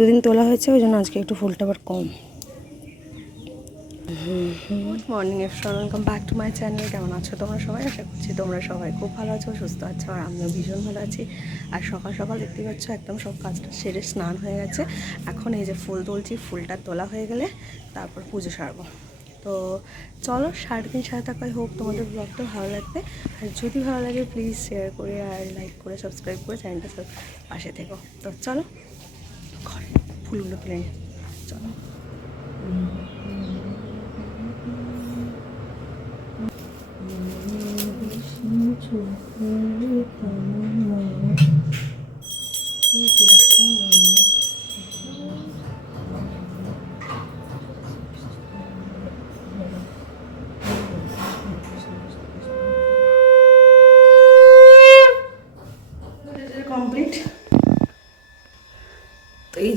দুদিন তোলা হয়েছে, ওই জন্য আজকে একটু ফুলটা আবার কম। Good morning Efran welcome back to my channel কেমন আছো তোমরা সবাই? আশা করছি তোমরা সবাই খুব ভালো আছো, সুস্থ আছো, আর আমিও ভীষণ ভালো আছি। আর সকাল সকাল দেখতে পাচ্ছ, একদম সব কাজটা সেরে স্নান হয়ে গেছে। এখন এই যে ফুল তুলছি, ফুলটা তোলা হয়ে গেলে তারপর পুজো সারবো। তো চলো সাড়ে তিন সাড়ে টাকায় হোক তোমাদের ব্লগটা ভালো লাগবে। আর যদি ভালো লাগে প্লিজ শেয়ার করে আর লাইক করে সাবস্ক্রাইব করে চ্যানেলটা পাশে থেকো। তো চলো ঘরে ফুলগুলো তুলে নিই। চলো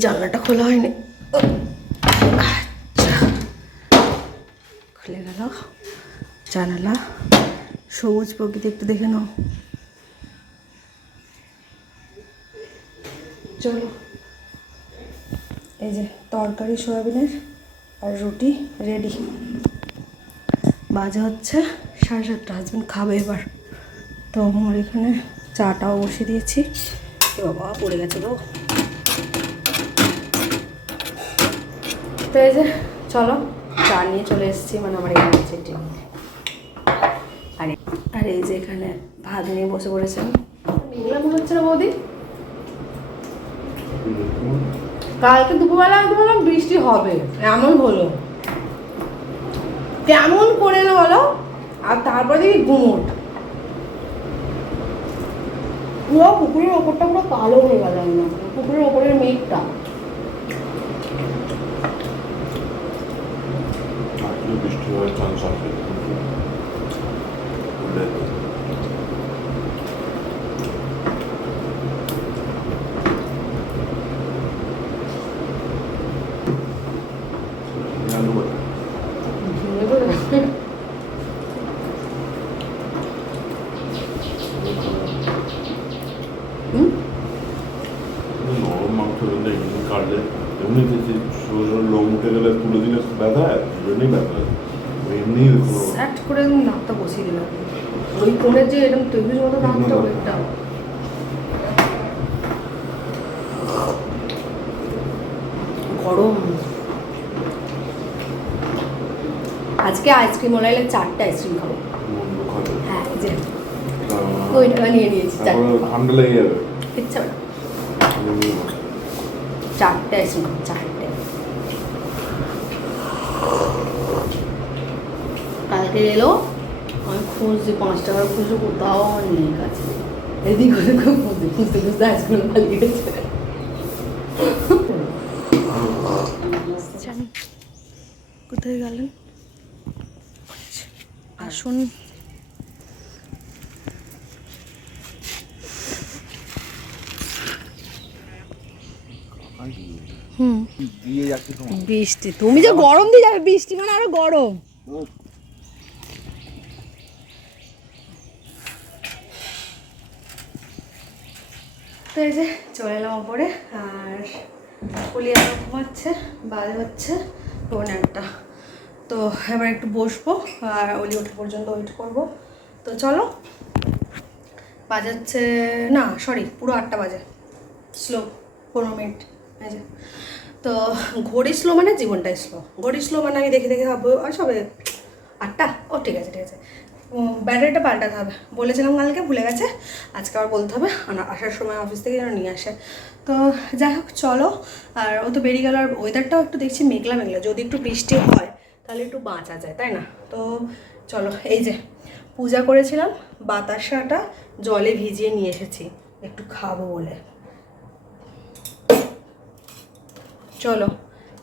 জানলাটা খোলা হয়নি। আচ্ছা। খুলে গেল। জানালা। সবুজ প্রকৃতি একটু দেখে নাও। চলো। এই যে তরকারি, সয়াবিনের আর রুটি রেডি। বাজে হচ্ছে সাড়ে সাতটা হাজব্যান্ড খাবে এবার। তো আমার এখানে চাটাও বসিয়ে দিয়েছি। বাবা, পড়ে গেছে গো। তো এই যে চলো, চা নিয়ে চলে এসেছি মানে আমার টিম আর আর এই যে এখানে ভাত নিয়ে বসে পড়েছেন মেঘলা মনে হচ্ছে না বৌদি? কালকে দুপুরবেলা বললাম বৃষ্টি হবে, এমন হলো। কেমন করে বলো? আর তারপরে দেখি গুমট। পুরো পুকুরের ওপরটা পুরো কালো হয়ে গেল পুকুরের ওপরের মেঘটা। আজকে বৃষ্টি হওয়ার চান্স আছে আলু বাটা হুম? নরম মাংস রান্না এমনি কাটলে এমনিতে যে সরু সরু লোম উঠে গেলে তুলে দিলে ব্যথা হয় এমনি ব্যথা হয় এমনি স্যাট করে একদম নাকটা বসিয়ে দিলাম। ওই কোণের যে এরকম তৈরির মতো নাকটা ওইটা। গরম। আজকে আইসক্রিম ওলাইলে চারটে আইসক্রিম খাব। হ্যাঁ যে। নিয়ে নিয়েছি চারটে। ঠান্ডা লেগে যাবে। ইচ্ছা হবে না। এমনি চারটে আইসক্রিম খাব চারটে। কালকে এলো খুঁজছি পাঁচ টাকার খুঁজে কোথাও আমার নেই কাছে। এদিক ওদিক খুঁজতে খুঁজতে খুঁজতে আইসক্রিম পালিয়ে গেছে। জানি। কোথায় গেলেন? আসুন। হুম। বৃষ্টি। তুমি যে গরম দিয়ে যাবে বৃষ্টি মানে আরও গরম। তো এই যে চলে এলাম ওপরে, আর পুলি এখন ঘুমাচ্ছে বাজে হচ্ছে পৌনে একটা। তো এবার একটু বসবো, আর অলি ওঠা পর্যন্ত ওয়েট করব। তো চলো, বাজাচ্ছে, না সরি পুরো আটটা বাজে। স্লো পনেরো মিনিট যে। তো ঘড়ি স্লো মানে জীবনটাই স্লো ঘড়ি স্লো মানে আমি দেখে দেখে ভাববো সবে আটটা? ও, ঠিক আছে ঠিক আছে। ব্যাটারিটা পাল্টাতে হবে। বলেছিলাম কালকে, ভুলে গেছে। আজকে আবার বলতে হবে আসার সময় অফিস থেকে যেন নিয়ে আসে। তো যাই হোক, চলো। আর ও তো বেরিয়ে গেল, আর ওয়েদারটাও একটু দেখছি মেঘলা মেঘলা। যদি একটু বৃষ্টি হয়, তাহলে একটু বাঁচা যায়, তাই না? তো চলো, এই যে, পূজা করেছিলাম, বাতাসাটা জলে ভিজিয়ে নিয়ে এসেছি। একটু খাব বলে। চলো,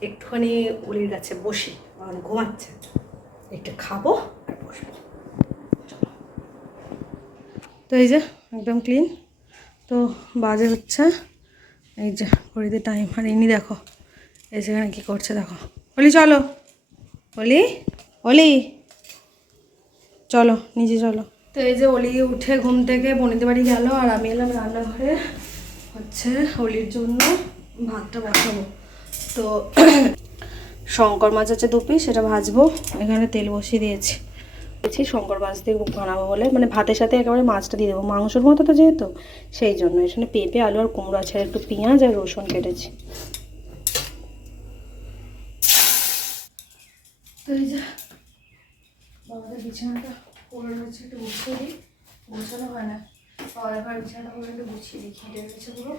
একটুখানি উলির কাছে বসি ঘুমাচ্ছে। একটু খাব আর বসবো। তো এই যে, একদম ক্লিন তো বাজে হচ্ছে, এই যে, ঘড়িতে টাইম আর ইনি দেখো, এই সেখানে কী করছে দেখো। অলি, চলো। অলি অলি। চলো, নিজে চলো। তো এই যে অলি উঠে ঘুম থেকে বনিতে বাড়ি গেল, আর আমি এলাম রান্নাঘরে। হচ্ছে হোলির জন্য ভাতটা বসাবো। তো শঙ্কর মাছ আছে দু পিস সেটা ভাজবো। এখানে তেল বসিয়ে দিয়েছি। দিয়েছি শঙ্কর মাছ দিয়ে বানাবো বলে। মানে ভাতের সাথে একেবারে মাছটা দিয়ে দেবো। মাংসর মতো তো যেহেতু, সেই জন্য। এখানে পেঁপে, আলু আর কুমড়ো আছে একটু পেঁয়াজ আর রসুন কেটেছি। বিছানাটা পড়ে রয়েছে, একটু গুছিয়ে দিই গোছানো হয় না। এবার বিছানাটা পরে একটু গুছিয়ে দিই খেটে রয়েছে পুরো।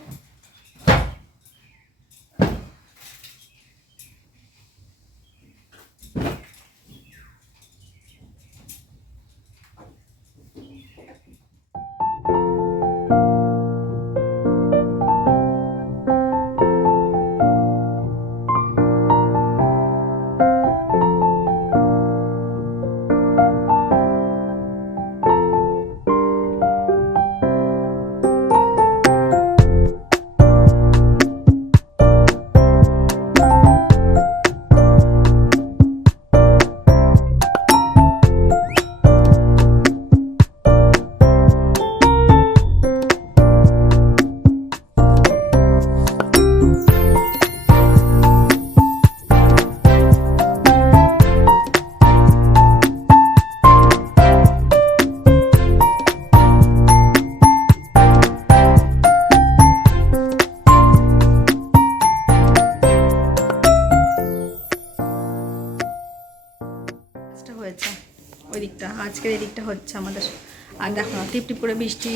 হয়েছে। ওই দিকটা আজকের এই দিকটা হচ্ছে আমাদের। আর দেখো না টিপ টিপ করে বৃষ্টি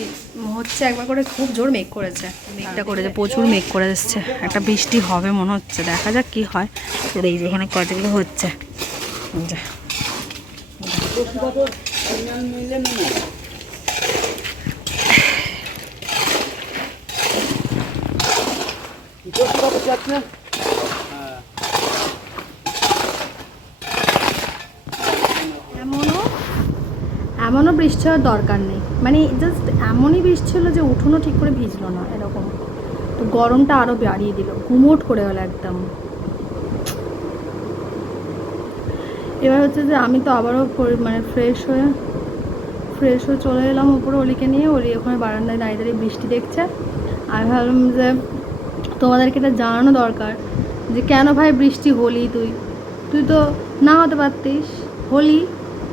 হচ্ছে একবার করে খুব জোর মেঘ করেছে। মেঘটা করেছে প্রচুর মেঘ করে এসছে। একটা বৃষ্টি হবে মনে হচ্ছে দেখা যাক কি হয়। তো এই যে এখানে কতগুলো হচ্ছে। এই যে। এমনও বৃষ্টি হওয়ার দরকার নেই। মানে জাস্ট এমনই বৃষ্টি হলো যে উঠোনও ঠিক করে ভিজলো না এরকম। তো গরমটা আরও বাড়িয়ে দিল গুমোট করে গেল একদম। এবার হচ্ছে যে আমি তো আবারও মানে ফ্রেশ হয়ে ফ্রেশ হয়ে চলে এলাম উপরে অলিকে নিয়ে। অলি ওখানে বারান্দায় দাঁড়িয়ে দাঁড়িয়ে বৃষ্টি দেখছে। আমি ভাবলাম যে তোমাদেরকে এটা জানানো দরকার যে কেন ভাই বৃষ্টি হলি তুই? তুই তো না হতে পারতিস। হলি?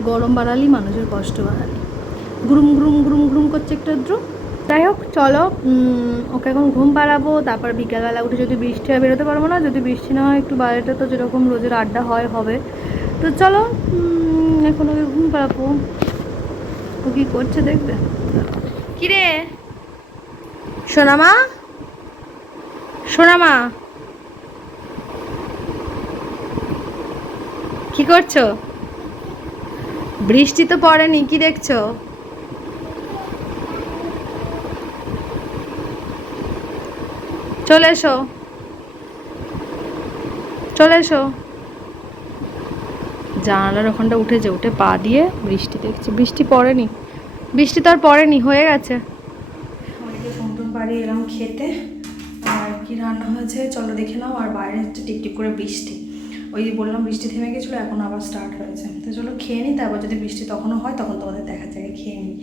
গরম বাড়ালি মানুষের কষ্ট বাড়ালি গ্রুম গ্রুম গ্রুম গ্রুম করছে একটু একটু যাই হোক চলো ওকে এখন ঘুম পাড়াবো তারপর বিকালবেলা উঠে যদি বৃষ্টি হয় বেরোতে পারব না। যদি বৃষ্টি না হয় একটু বাইরেটা তো যেরকম রোজের আড্ডা হয় হবে। তো চলো এখন ওকে ঘুম পাড়াবো। ও কি করছে দেখবে? কিরে? সোনামা? সোনামা? কি করছ? বৃষ্টি তো পড়েনি, কি দেখছ? চলে এসো। চলে এসো। জানালার ওখানটা উঠেছে উঠে পা দিয়ে বৃষ্টি দেখছি। বৃষ্টি পড়েনি। বৃষ্টি তো আর পড়েনি, হয়ে গেছে। টুমটুম বাড়ি এলাম খেতে। আর কি রান্না হয়েছে? চলো দেখে নাও। আর বাইরে হচ্ছে টিকটিক করে বৃষ্টি। ওই বললাম বৃষ্টি থেমে গেছিল, এখন আবার স্টার্ট হয়েছে। তো চলো খেয়ে নিই তারপর যদি বৃষ্টি তখনও হয়, তখন তোমাদের দেখা যায় খেয়ে নিই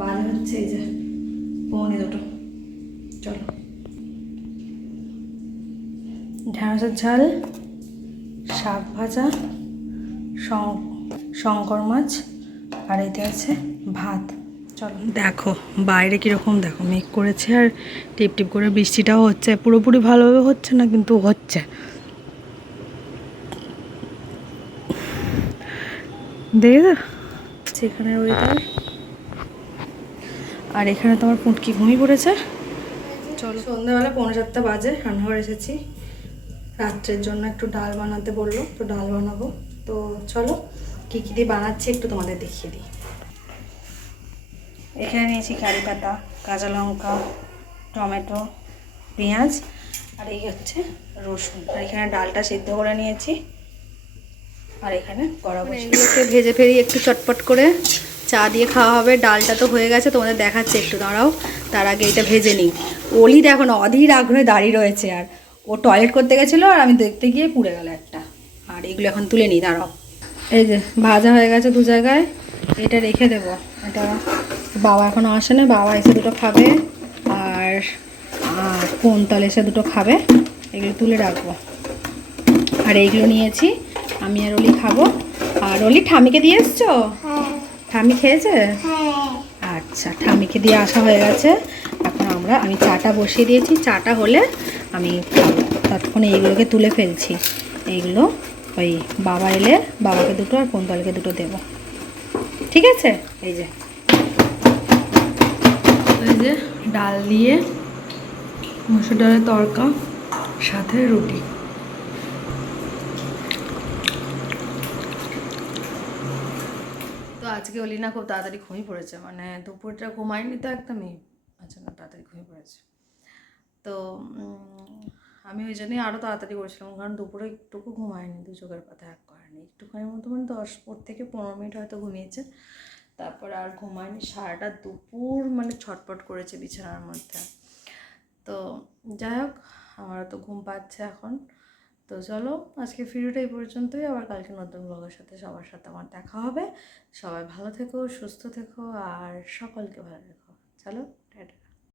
বাজে হচ্ছে এই যে, পৌনে দুটো। চলো। ঢ্যাঁড়সের ঝাল, শাক ভাজা শঙ্কর মাছ, আর এতে আছে ভাত। চলো। দেখো, বাইরে কীরকম দেখো, মেঘ করেছে আর টিপ টিপ করে বৃষ্টিটাও হচ্ছে। পুরোপুরি ভালোভাবে হচ্ছে না, কিন্তু হচ্ছে। সেখানে আর এখানে তোমার পুঁটকি ঘুমিয়ে পড়েছে। চলো, সন্ধ্যাবেলা পৌনে সাতটা বাজে, রান্নাঘর এসেছি। রাত্রের জন্য একটু ডাল বানাতে বলল, তো ডাল বানাবো। তো চলো, কী কী দিয়ে বানাচ্ছি একটু তোমাদের দেখিয়ে দিই। এখানে নিয়েছি কারি পাতা, কাঁচা লঙ্কা, টমেটো, পেঁয়াজ, আর এই হচ্ছে রসুন। আর এখানে ডালটা সিদ্ধ করে নিয়েছি। আর এখানে কড়া এগুলোকে ভেজে ফেরি একটু চটপট করে। চা দিয়ে খাওয়া হবে ডালটা তো হয়ে গেছে তোমাদের দেখাচ্ছে একটু দাঁড়াও। তার আগে এটা ভেজে নিই। ওলি দেখো না অধীর আগ্রহে দাঁড়িয়ে রয়েছে আর ও টয়লেট করতে গেছিল আর আমি দেখতে গিয়ে পুড়ে গেল একটা। আর এগুলো এখন তুলে নিই দাঁড়াও। এই যে ভাজা হয়ে গেছে দু জায়গায় এটা রেখে দেবো। এটা বাবা এখনও আসে না বাবা এসে দুটো খাবে আর আর কোন তাল এসে দুটো খাবে এগুলো তুলে রাখব। আর এইগুলো নিয়েছি আমি আর অলি খাব। আর অলি ঠামিকে দিয়ে এসছো? ঠামি খেয়েছে? আচ্ছা ঠামিকে দিয়ে আসা হয়ে গেছে। এখন আমরা আমি চাটা বসিয়ে দিয়েছি। চাটা হলে আমি খাব। ততক্ষণে এইগুলোকে তুলে ফেলছি। এইগুলো ওই বাবা এলে বাবাকে দুটো আর কোনপালকে দুটো দেবো। ঠিক আছে? এই যে। এই যে ডাল দিয়ে মসুর ডালের তরকা সাথে রুটি। আজকে অলিনা খুব তাড়াতাড়ি ঘুমিয়ে পড়েছে মানে দুপুরটা ঘুমায়নি তো একদমই আচ্ছা তাড়াতাড়ি ঘুমিয়ে পড়েছে। তো আমি ওই জন্যই আরও তাড়াতাড়ি করেছিলাম, কারণ দুপুরে একটুকু ঘুমায়নি, দু চোখের পাতা এক করেনি, একটুখানি মতো মানে দশ পর থেকে পনেরো মিনিট হয়তো ঘুমিয়েছে, তারপর আর ঘুমায়নি, সারাটা দুপুর মানে ছটপট করেছে বিছানার মধ্যে। তো যাই হোক আমারও তো ঘুম পাচ্ছে এখন। তো চলো আজকে ভিডিওটা এই পর্যন্তই। আবার কালকে নতুন ব্লগের সাথে সবার সাথে আমার দেখা হবে। সবাই ভালো থেকো, সুস্থ থেকো, আর সকলকে ভালো থেকো চলো।